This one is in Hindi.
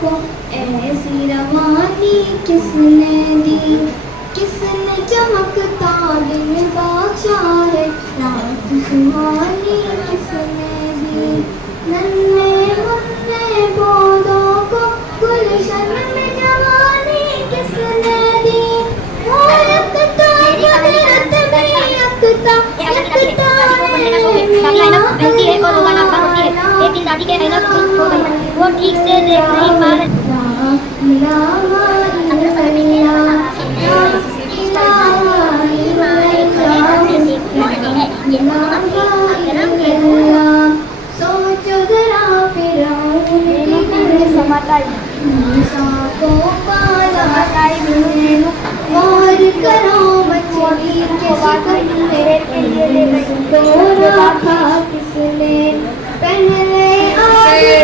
को ऐसी रवानी किसने दी, किसने चमकता दिन बख्शा है, रात सुहानी किसने दी। नन्हे मुन्ने पौधों को गुलशन में जवानी किसने दी। वो यकता कुदरत में यकता यकता है और लेकिन दादी के ऐना हो गई, वो ठीक से देख नहीं पा रही। सोचो जरा फिर को और करो मछली के तो रखा किसने पहले आगे